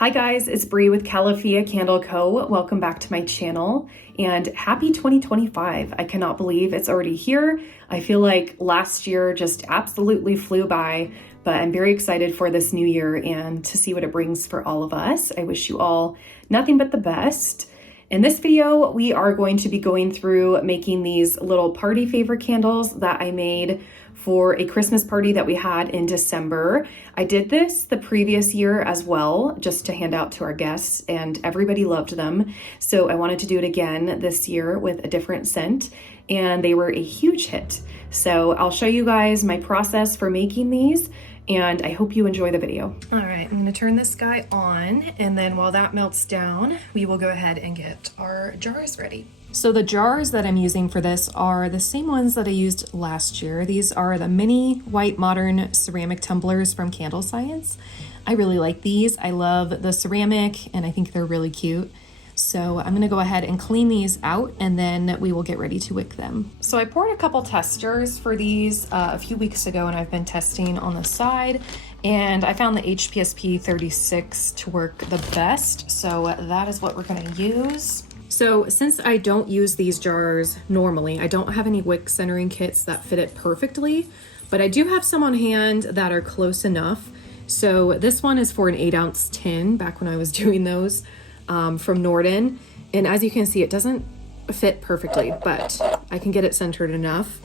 Hi guys, it's Bree with Calafia Candle Co. Welcome back to my channel and happy 2025. I cannot believe it's already here. I feel like last year just absolutely flew by, but I'm very excited for this new year and to see what it brings for all of us. I wish you all nothing but the best. In this video, we are going to be going through making these little party favor candles that I made for a Christmas party that we had in December. I did this the previous year as well, just to hand out to our guests, and everybody loved them. So I wanted to do it again this year with a different scent, and they were a huge hit. So I'll show you guys my process for making these, and I hope you enjoy the video. All right, I'm gonna turn this guy on, and then while that melts down, we will go ahead and get our jars ready. So the jars that I'm using for this are the same ones that I used last year. These are the mini white modern ceramic tumblers from Candle Science. I really like these. I love the ceramic and I think they're really cute. So I'm gonna go ahead and clean these out and then we will get ready to wick them. So I poured a couple testers for these a few weeks ago and I've been testing on the side, and I found the HPSP 36 to work the best. So that is what we're gonna use. So since I don't use these jars normally, I don't have any wick centering kits that fit it perfectly, but I do have some on hand that are close enough. So this one is for an 8-ounce tin, back when I was doing those from Norden. And as you can see, it doesn't fit perfectly, but I can get it centered enough.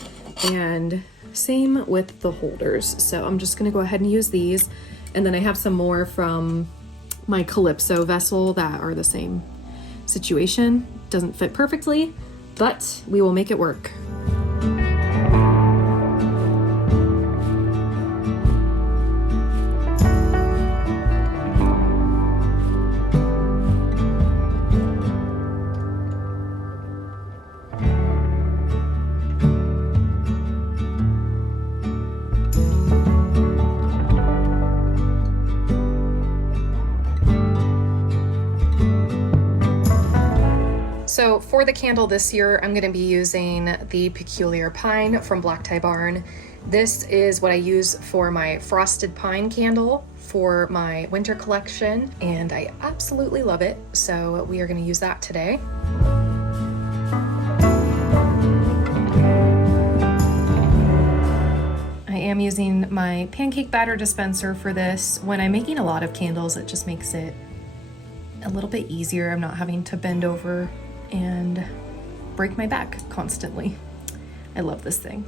And same with the holders. So I'm just gonna go ahead and use these. And then I have some more from my Calypso vessel that are the same situation. Doesn't fit perfectly, but we will make it work. So for the candle this year, I'm gonna be using the Peculiar Pine from Black Tie Barn. This is what I use for my Frosted Pine candle for my winter collection, and I absolutely love it. So we are gonna use that today. I am using my pancake batter dispenser for this. When I'm making a lot of candles, it just makes it a little bit easier. I'm not having to bend over and break my back constantly. I love this thing.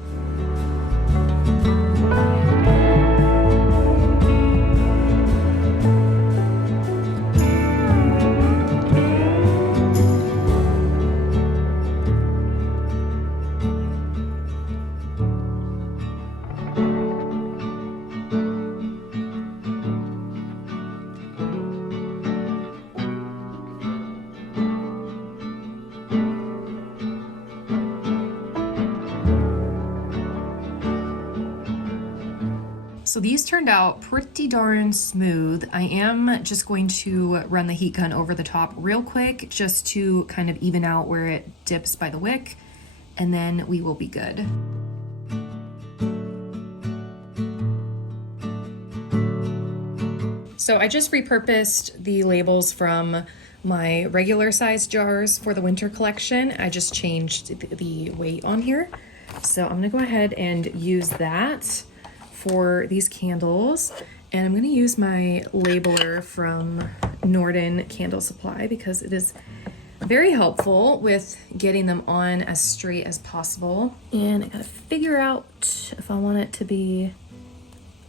So these turned out pretty darn smooth. I am just going to run the heat gun over the top real quick just to kind of even out where it dips by the wick, and then we will be good. So I just repurposed the labels from my regular size jars for the winter collection. I just changed the weight on here. So I'm gonna go ahead and use that for these candles, and I'm going to use my labeler from Norden Candle Supply because it is very helpful with getting them on as straight as possible. And I gotta figure out if I want it to be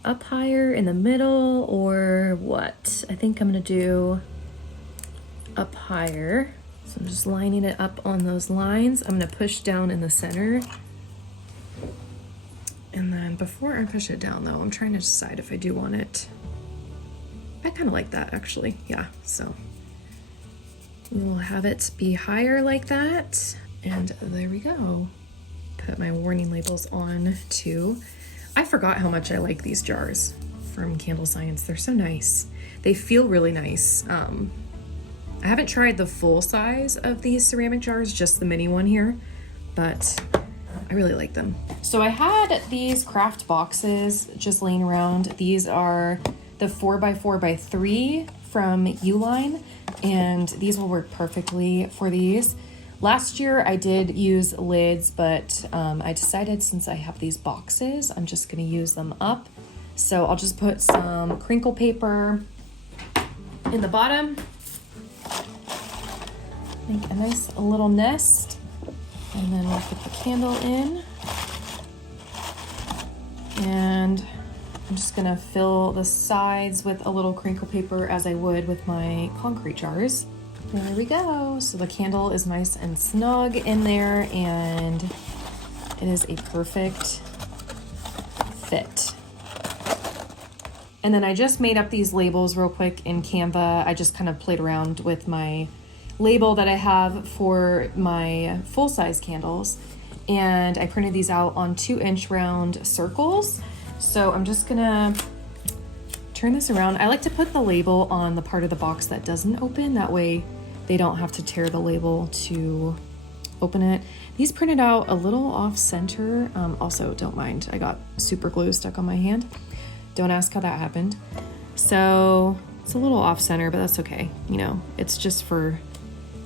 up higher in the middle or what. I think I'm going to do up higher. So I'm just lining it up on those lines. I'm going to push down in the center. And then before I push it down though, I'm trying to decide if I do want it. I kind of like that actually, yeah. So we'll have it be higher like that. And there we go. Put my warning labels on too. I forgot how much I like these jars from Candle Science. They're so nice. They feel really nice. I haven't tried the full size of these ceramic jars, just the mini one here, but I really like them. So I had these craft boxes just laying around. These are the 4x4x3 from Uline, and these will work perfectly for these. Last year I did use lids, but I decided since I have these boxes, I'm just gonna use them up. So I'll just put some crinkle paper in the bottom, make a nice little nest, and then we'll put the candle in. And I'm just gonna fill the sides with a little crinkle paper as I would with my concrete jars. There we go. So the candle is nice and snug in there, and it is a perfect fit. And then I just made up these labels real quick in Canva. I just kind of played around with my label that I have for my full-size candles, and I printed these out on 2-inch round circles. So I'm just gonna turn this around. I like to put the label on the part of the box that doesn't open. That way they don't have to tear the label to open it. These printed out a little off center. Also, don't mind, I got super glue stuck on my hand. Don't ask how that happened. So it's a little off center, but that's okay. You know, it's just for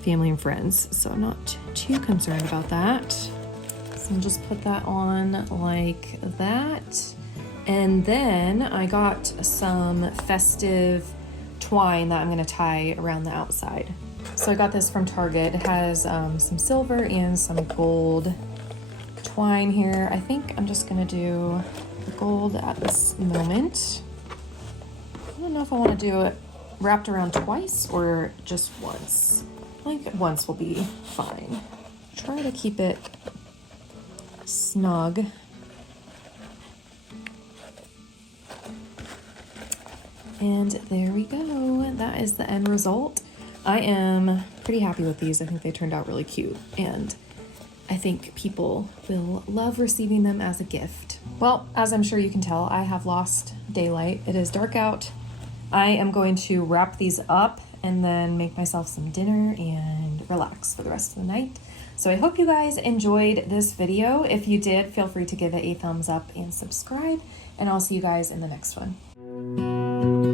family and friends, so I'm not too concerned about that. So I'll just put that on like that. And then I got some festive twine that I'm gonna tie around the outside. So I got this from Target. It has some silver and some gold twine here. I think I'm just gonna do the gold at this moment. I don't know if I wanna do it wrapped around twice or just once. I think once will be fine. Try to keep it snug. And there we go. That is the end result. I am pretty happy with these. I think they turned out really cute, and I think people will love receiving them as a gift. Well, as I'm sure you can tell, I have lost daylight. It is dark out. I am going to wrap these up and then make myself some dinner and relax for the rest of the night. So I hope you guys enjoyed this video. If you did, feel free to give it a thumbs up and subscribe, and I'll see you guys in the next one.